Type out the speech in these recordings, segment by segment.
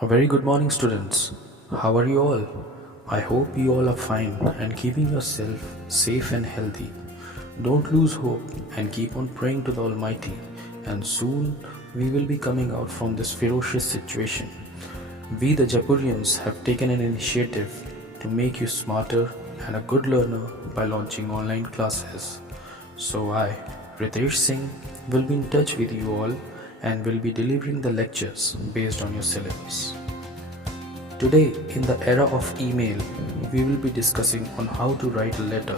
A very good morning, students. How are you all? I hope you all are fine and keeping yourself safe and healthy. Don't lose hope and keep on praying to the Almighty, and soon we will be coming out from this ferocious situation. We, the Japurians, have taken an initiative to make you smarter and a good learner by launching online classes. So, I, Ritesh Singh, will be in touch with you all and will be delivering the lectures based on your syllabus. Today, in the era of email, we will be discussing on how to write a letter.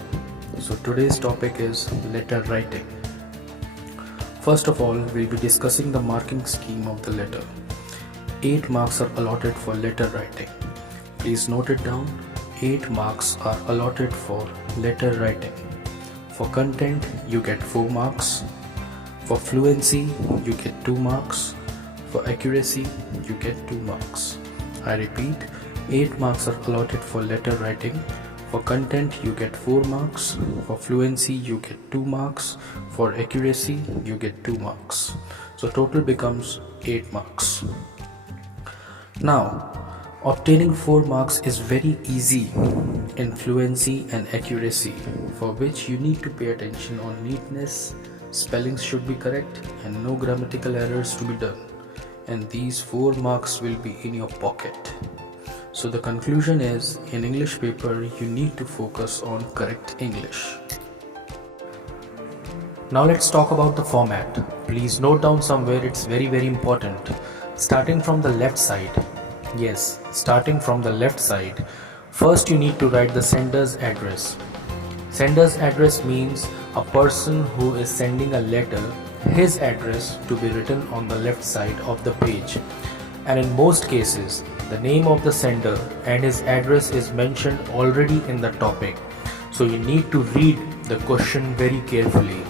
So today's topic is letter writing. First of all, we'll be discussing the marking scheme of the letter. 8 marks are allotted for letter writing. Please note it down. 8 marks are allotted for letter writing. For content, you get 4 marks. For fluency, you get 2 marks. For accuracy, you get 2 marks. I repeat, 8 marks are allotted for letter writing. For content, you get 4 marks. For fluency, you get 2 marks. For accuracy, you get 2 marks. So total becomes 8 marks. Now, obtaining 4 marks is very easy in fluency and accuracy, for which you need to pay attention on neatness, spellings should be correct, and no grammatical errors to be done. And these 4 marks will be in your pocket. So the conclusion is, in English paper, you need to focus on correct English. Now let's talk about the format. Please note down somewhere, it's very important. Starting from the left side. Yes, starting from the left side. First you need to write the sender's address. Sender's address means a person who is sending a letter, his address to be written on the left side of the page. And in most cases, the name of the sender and his address is mentioned already in the topic. So you need to read the question very carefully.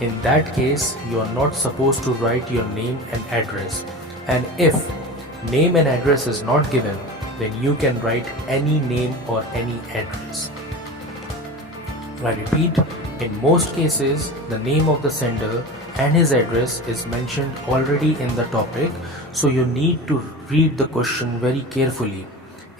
In that case, you are not supposed to write your name and address. And if name and address is not given, then you can write any name or any address. I repeat, in most cases, the name of the sender and his address is mentioned already in the topic, so you need to read the question very carefully.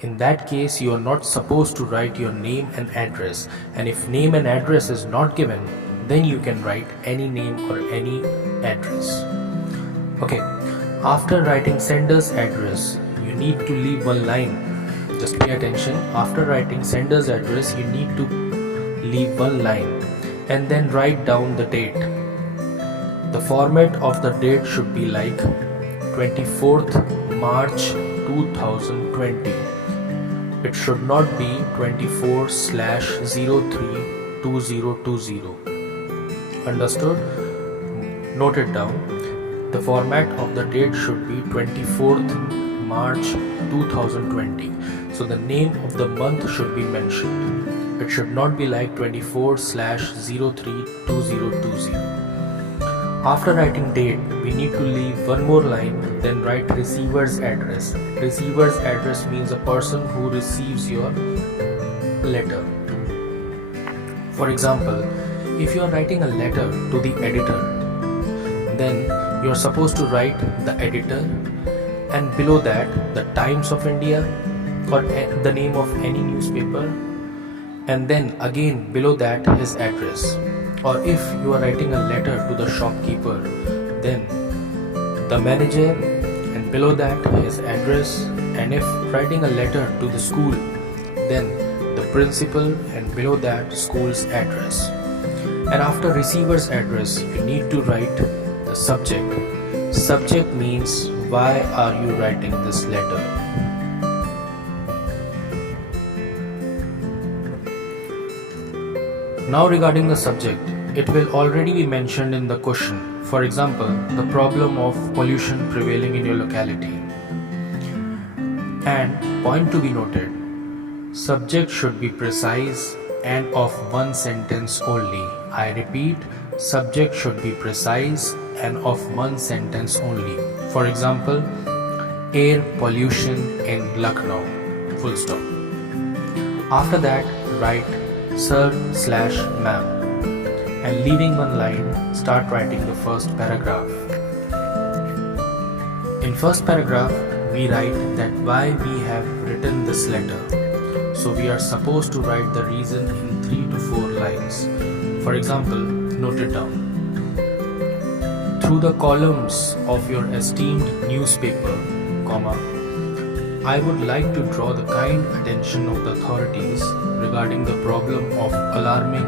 In that case, you are not supposed to write your name and address, and if name and address is not given, then you can write any name or any address. Okay, after writing sender's address, you need to leave one line. Just pay attention. After writing sender's address, you need to leave one line and then write down the date. The format of the date should be like 24th March 2020. It should not be 24/03/2020. Understood? Note it down. The format of the date should be 24th March 2020. So the name of the month should be mentioned. It should not be like 24/03/2020. After writing date, we need to leave one more line, then write receiver's address. Receiver's address means a person who receives your letter. For example, if you are writing a letter to the editor, then you are supposed to write the editor and below that the Times of India or the name of any newspaper, and then again below that his address. Or if you are writing a letter to the shopkeeper, then the manager and below that his address, and if writing a letter to the school, then the principal and below that school's address. And after receiver's address, you need to write the subject. Subject means why are you writing this letter? Now regarding the subject, it will already be mentioned in the question. For example, the problem of pollution prevailing in your locality. And point to be noted, subject should be precise and of one sentence only. I repeat, subject should be precise and of one sentence only. For example, air pollution in Lucknow, full stop. After that, write Sir/Ma'am, and leaving one line, start writing the first paragraph. In first paragraph, we write that why we have written this letter. So we are supposed to write the reason in 3 to 4 lines. For example, note it down. Through the columns of your esteemed newspaper, comma, I would like to draw the kind attention of the authorities regarding the problem of alarming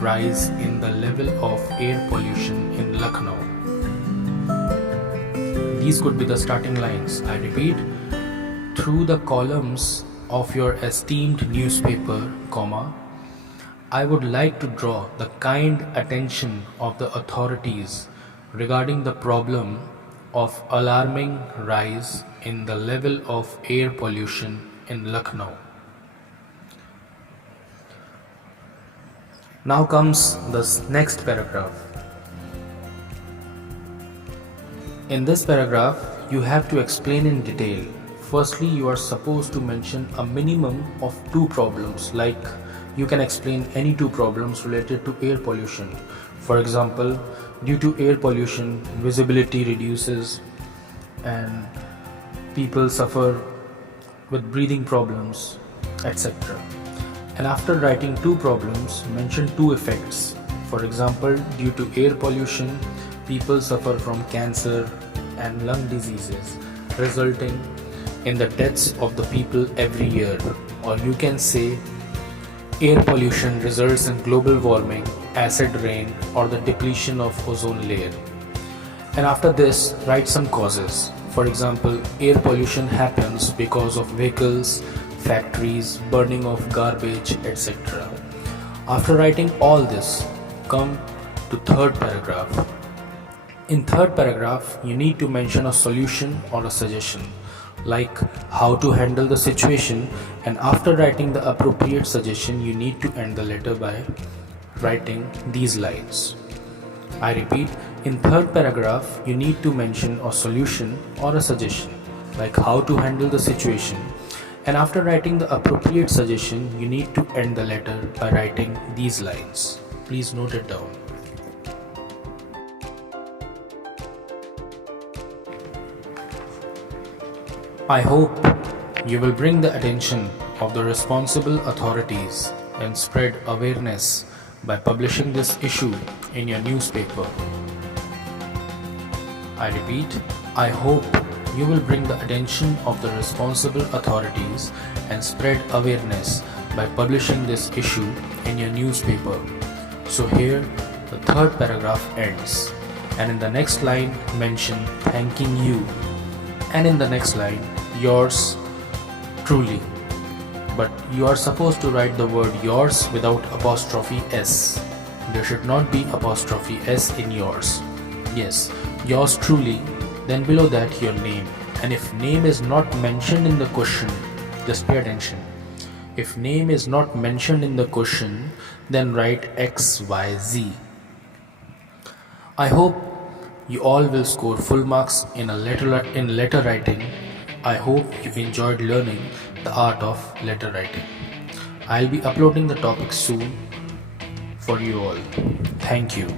rise in the level of air pollution in Lucknow. These could be the starting lines. I repeat, through the columns of your esteemed newspaper, comma, I would like to draw the kind attention of the authorities regarding the problem of alarming rise in the level of air pollution in Lucknow. Now comes the next paragraph. In this paragraph, you have to explain in detail. Firstly, you are supposed to mention a minimum of 2 problems, like you can explain any 2 problems related to air pollution. For example, due to air pollution, visibility reduces and people suffer with breathing problems, etc. And after writing 2 problems, mention 2 effects. For example, due to air pollution, people suffer from cancer and lung diseases, resulting in the deaths of the people every year. Or you can say, air pollution results in global warming, acid rain, or the depletion of ozone layer. And after this, write some causes. For example, air pollution happens because of vehicles, factories, burning of garbage, etc. After writing all this, come to third paragraph. In third paragraph, you need to mention a solution or a suggestion, like how to handle the situation, and after writing the appropriate suggestion, you need to end the letter by writing these lines. I repeat, in third paragraph, you need to mention a solution or a suggestion, like how to handle the situation, and after writing the appropriate suggestion, you need to end the letter by writing these lines. Please note it down. I hope you will bring the attention of the responsible authorities and spread awareness by publishing this issue in your newspaper. I repeat, I hope you will bring the attention of the responsible authorities and spread awareness by publishing this issue in your newspaper. So here the third paragraph ends, and in the next line mention thanking you, and in the next line yours truly. But you are supposed to write the word yours without apostrophe s. There should not be apostrophe s in yours. Yes, yours truly, then below that your name. And if name is not mentioned in the question, just pay attention. If name is not mentioned in the question, then write XYZ. I hope you all will score full marks in letter writing. I hope you enjoyed learning the art of letter writing. I'll be uploading the topic soon for you all. Thank you.